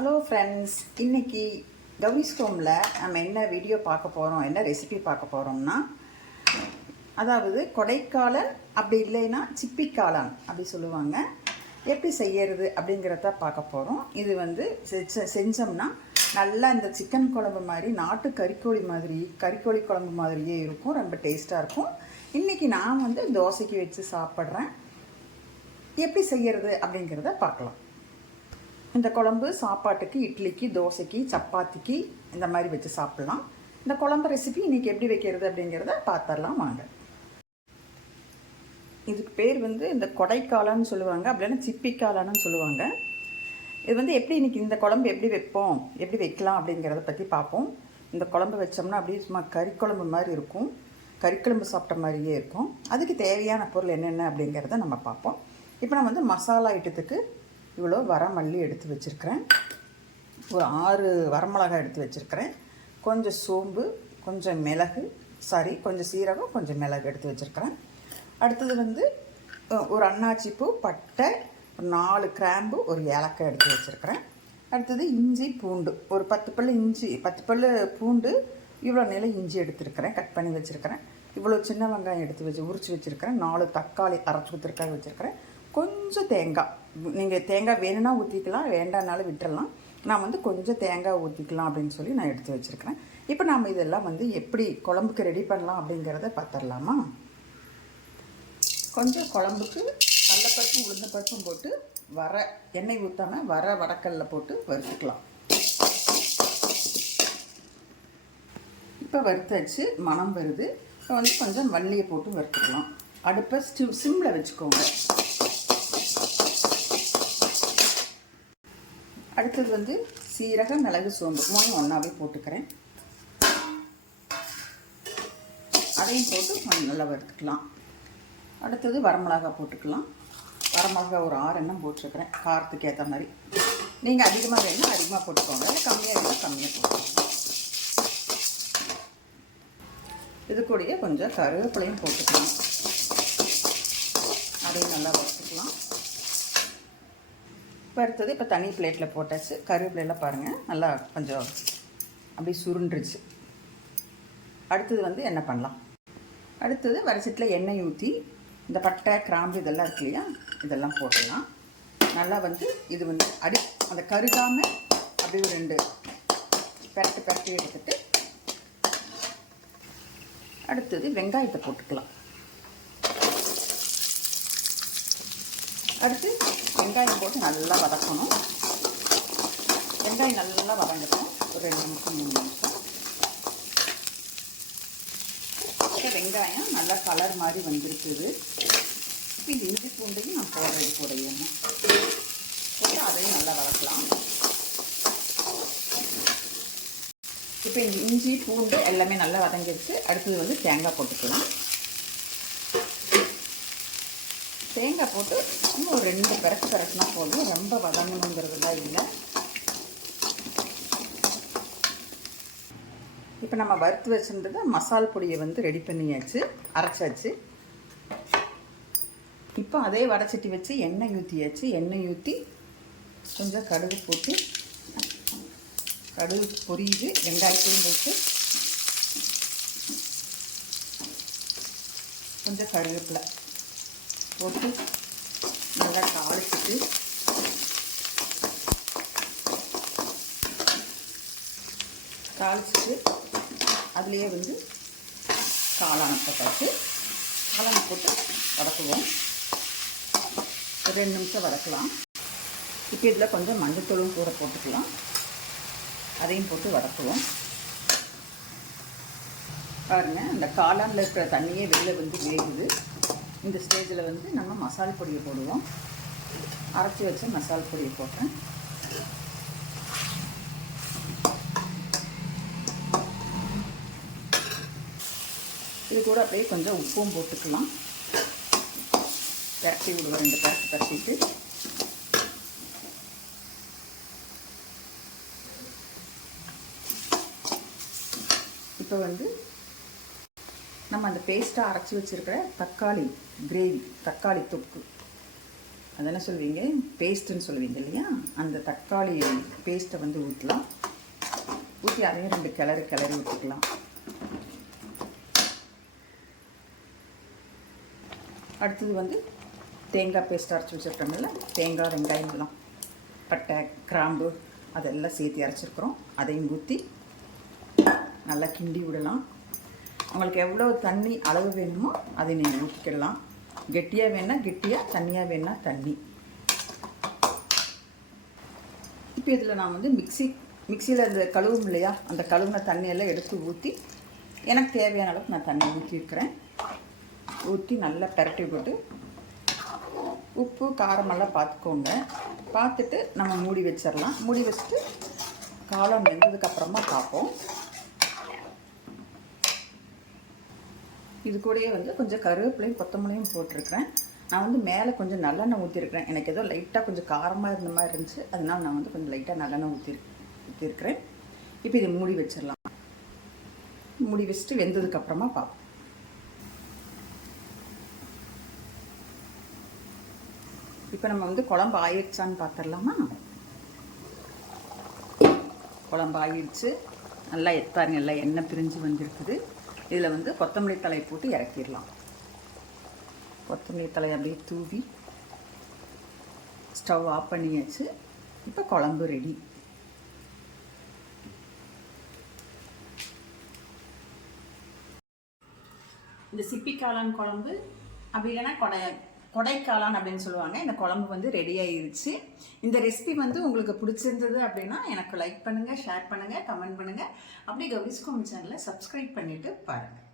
Hello friends, இன்றைக்கி கௌரி ஸ்டோமில் நம்ம என்ன வீடியோ பார்க்க போகிறோம், என்ன ரெசிபி பார்க்க போகிறோம்னா, அதாவது கொடைக்காலன் அப்படி இல்லைன்னா சிப்பிக்காளான் அப்படி சொல்லுவாங்க. எப்படி செய்யறது அப்படிங்கிறத பார்க்க போகிறோம். இது வந்து செஞ்சோம்னா நல்லா இந்த சிக்கன் குழம்பு மாதிரி, நாட்டு கறிக்கோழி குழம்பு மாதிரியே இருக்கும். ரொம்ப டேஸ்ட்டாக இருக்கும். இன்றைக்கி நான் வந்து தோசைக்கு வச்சு சாப்பிட்றேன். எப்படி செய்யறது அப்படிங்கிறத பார்க்கலாம். இந்த குழம்பு சாப்பாட்டுக்கு, இட்லிக்கு, தோசைக்கு, சப்பாத்திக்கு இந்த மாதிரி வச்சு சாப்பிட்லாம். இந்த குழம்பு ரெசிபி இன்றைக்கி எப்படி வைக்கிறது அப்படிங்கிறத பார்த்துடலாம் வாங்க. இதுக்கு பேர் வந்து இந்த கொடைக்காளான்னு சொல்லுவாங்க, அப்படின்னா சிப்பிக்காளான்னு சொல்லுவாங்க. இது வந்து எப்படி இன்றைக்கி இந்த குழம்பு எப்படி வைப்போம், எப்படி வைக்கலாம் அப்படிங்கிறத பற்றி பார்ப்போம். இந்த குழம்பு வச்சோம்னா அப்படியே சும்மா கறிக்குழம்பு மாதிரி இருக்கும், கறிக்குழம்பு சாப்பிட்ட மாதிரியே இருக்கும். அதுக்கு தேவையான பொருள் என்னென்ன அப்படிங்கிறத நம்ம பார்ப்போம். இப்போ நான் வந்து மசாலா ஐட்டத்துக்கு இவ்வளோ வரமல்லி எடுத்து வச்சுருக்கிறேன், ஒரு 6 வரமிளகாய் எடுத்து வச்சுருக்கிறேன், கொஞ்சம் சோம்பு, கொஞ்சம் கொஞ்சம் சீரகம், கொஞ்சம் மிளகு எடுத்து வச்சுருக்கிறேன். அடுத்தது வந்து ஒரு அன்னாச்சி பூ, பட்டை, 4 கிராம்பு, ஒரு ஏலக்காய் எடுத்து வச்சுருக்கிறேன். அடுத்தது இஞ்சி பூண்டு, ஒரு 10 பல் இஞ்சி, 10 பல் பூண்டு, இவ்வளோ நிலை இஞ்சி எடுத்துருக்கிறேன், கட் பண்ணி வச்சுருக்கிறேன். இவ்வளோ சின்ன வெங்காயம் எடுத்து உரித்து வச்சுருக்கிறேன். 4 தக்காளி அரைச்சி ஊற்றுறக்காக வச்சுருக்கிறேன். கொஞ்சம் தேங்காய், நீங்கள் தேங்காய் வேணும்னா ஊற்றிக்கலாம், வேண்டானாலும் விட்டுறலாம். நான் வந்து கொஞ்சம் தேங்காய் ஊற்றிக்கலாம் அப்படின்னு சொல்லி நான் எடுத்து வச்சுருக்கிறேன். இப்போ நாம் இதெல்லாம் வந்து எப்படி குழம்புக்கு ரெடி பண்ணலாம் அப்படிங்கிறத பார்த்துடலாமா? கொஞ்சம் குழம்புக்கு கடலைப்பருப்பும் உளுந்தப்பருப்பும் போட்டு எண்ணெய் ஊற்றாமல் வடக்கல்ல போட்டு வறுத்துக்கலாம். இப்போ வறுத்தாச்சு, மணம் வருது. இப்போ வந்து கொஞ்சம் மல்லியை போட்டு வறுத்துக்கலாம். அடுப்பை சிம்மில் வச்சுக்கோங்க. அடுத்தது வந்து சீரகம், மிளகு, சோம்பு ஒன்றாவே போட்டுக்கிறேன். அதையும் போட்டு நல்லா வறுத்துக்கலாம். அடுத்தது வரமிளகாய் போட்டுக்கலாம். வரமிளகாய் ஒரு 6 எண்ணம் போட்டிருக்கிறேன், காரத்துக்கு ஏற்ற மாதிரி. நீங்கள் அதிகமாக வேணும்னா அதிகமாக போட்டுக்கோங்க, கம்மியாக வேணும் கம்மியாக போட்டுக்கோங்க. இது கூடயே கொஞ்சம் கருவேப்பிலையும் போட்டுக்கலாம், அதையும் நல்லா வறுத்துக்கலாம். வறுத்தது இப்போ தனி பிளேட்டில் போட்டாச்சு. கருவேப்பிலையெல்லாம் பாருங்கள் நல்லா கொஞ்சம் அப்படி சுருண்டுருச்சு. அடுத்தது வந்து என்ன பண்ணலாம், அடுத்தது வரிசட்டில் எண்ணெய் ஊற்றி இந்த பட்டை, கிராம்பு இதெல்லாம் இருக்கு இல்லையா, இதெல்லாம் போட்டுடலாம். நல்லா வந்து இது வந்து அந்த கருகாமல் அப்படியே ஒரு 2 பெரட்டி எடுத்துட்டு அடுத்தது வெங்காயத்தை போட்டுக்கலாம். அடுத்து வெங்காயம் போட்டு நல்லா வதக்கணும். வெங்காயம் நல்லா வதங்கட்டும், ஒரு 2 நிமிஷம் 3 நிமிஷம். வெங்காயம் நல்லா கலர் மாதிரி வந்துருக்குது. இப்போ இந்த இஞ்சி பூண்டையும் நான் போடுறது கூடையணும் போட்டு அதையும் நல்லா வதக்கலாம். இப்போ இந்த இஞ்சி பூண்டு எல்லாமே நல்லா வதங்கிடுச்சு. அடுத்தது வந்து தேங்காய் போட்டுக்கலாம். தேங்காய் போட்டு இன்னும் ஒரு 2 பெரட்டினா போதும், ரொம்ப வதங்கணுங்கிறதுலாம் இல்லை. இப்போ நம்ம வறுத்து வச்சுருந்தது மசால் பொடியை வந்து ரெடி பண்ணியாச்சு, அரைச்சாச்சு. இப்போ அதே வடைச்சட்டி வச்சு எண்ணெய் ஊற்றியாச்சு. எண்ணெய் ஊற்றி கொஞ்சம் கடுகு போட்டு, கடுகு பொரியுது, வெங்காயத்தையும் போட்டு கொஞ்சம் கருவேப்பிலை போட்டு நல்லா தாளிச்சிட்டு அதுலேயே வந்து காளானத்தை போட்டு வதக்குவோம். ஒரு 2 நிமிஷம் வதக்கலாம். இப்போ இதில் கொஞ்சம் மஞ்சத்தூளும் கூட போட்டுக்கலாம், அதையும் போட்டு வதக்குவோம். பாருங்கள், அந்த காளானில் இருக்கிற தண்ணியே வெளில வந்து வேகுது. இந்த ஸ்டேஜில் வந்து நம்ம மசால் பொடியை போடுவோம். அரைச்சி வச்ச மசால் பொடியை போட்டேன். இது கூட அப்படியே கொஞ்சம் உப்பும் போட்டுக்கலாம். பரட்டி விடுவோம், 2 பரட்டிட்டு இப்போ வந்து நம்ம அந்த பேஸ்ட்டாக அரைச்சி வச்சுருக்கிற தக்காளி கிரேவி, தக்காளி தொக்கு அதெல்லாம் சொல்லுவீங்க பேஸ்ட்டுன்னு சொல்லுவீங்க இல்லையா, அந்த தக்காளி பேஸ்ட்டை வந்து ஊற்றலாம். ஊற்றி அதையும் 2 கிளறி ஊற்றிக்கலாம். அடுத்தது வந்து தேங்காய் பேஸ்ட் அரைச்சி வச்சுருக்கோம்ல, தேங்காய் வெங்காயம் எல்லாம் பட்டை கிராம்பு அதெல்லாம் சேர்த்து அரைச்சிருக்கிறோம். அதையும் ஊற்றி நல்லா கிண்டி விடலாம். உங்களுக்கு எவ்வளோ தண்ணி அளவு வேணுமோ அதை நீங்கள் ஊற்றிக்கிடலாம். கெட்டியாக வேணா கெட்டியாக, தண்ணியாக வேணா தண்ணி. இப்போ இதில் நான் வந்து மிக்சியில் இந்த கழுவும் இல்லையா, அந்த கழுவுன தண்ணியெல்லாம் எடுத்து ஊற்றி எனக்கு தேவையான அளவுக்கு நான் தண்ணி ஊற்றிருக்கிறேன். ஊற்றி நல்லா பெரட்டி போட்டு உப்பு காரமெல்லாம் பார்த்துக்கோங்க. பார்த்துட்டு நம்ம மூடி வச்சிடலாம். மூடி வச்சுட்டு காளான் வெந்ததுக்கப்புறமா பார்ப்போம். இது கூடயே வந்து கொஞ்சம் கருவேப்பிலையும் கொத்தமல்லியும் போட்டிருக்கிறேன். நான் வந்து மேலே கொஞ்சம் நல்லெண்ணெய் ஊற்றிருக்கிறேன். எனக்கு ஏதோ லைட்டாக கொஞ்சம் காரமாக இருந்த மாதிரி இருந்துச்சு, அதனால நான் வந்து கொஞ்சம் லைட்டாக நல்லெண்ணெய் ஊற்றிருக்கிறேன். இப்போ இதை மூடி வச்சிடலாம். மூடி வச்சுட்டு வெந்ததுக்கப்புறமா பார்ப்போம். இப்போ நம்ம வந்து குழம்பு ஆயிடுச்சான்னு பார்த்துடலாமா? குழம்பு ஆயிடுச்சு. நல்லா பாருங்க, எல்லாம் எண்ணெய் பிரிஞ்சு வந்துருக்குது. இதில் வந்து கொத்தமல்லி தழை போட்டு இறக்கிடலாம். கொத்தமல்லி தழை அப்படியே தூவி ஸ்டவ் ஆஃப் பண்ணியாச்சு. இப்போ குழம்பு ரெடி. இந்த சிப்பி காளான் குழம்பு, அப்படி இல்லைன்னா கொடைக்காளான் அப்படின்னு சொல்லுவாங்க. இந்த குழம்பு வந்து ரெடி ஆயிருச்சு. இந்த ரெசிபி வந்து உங்களுக்கு பிடிச்சிருந்தது அப்படின்னா எனக்கு லைக் பண்ணுங்கள், ஷேர் பண்ணுங்கள், கமெண்ட் பண்ணுங்கள். அப்படியே கௌரிஸ் கோம் சேனலை சப்ஸ்கிரைப் பண்ணிவிட்டு பாருங்கள்.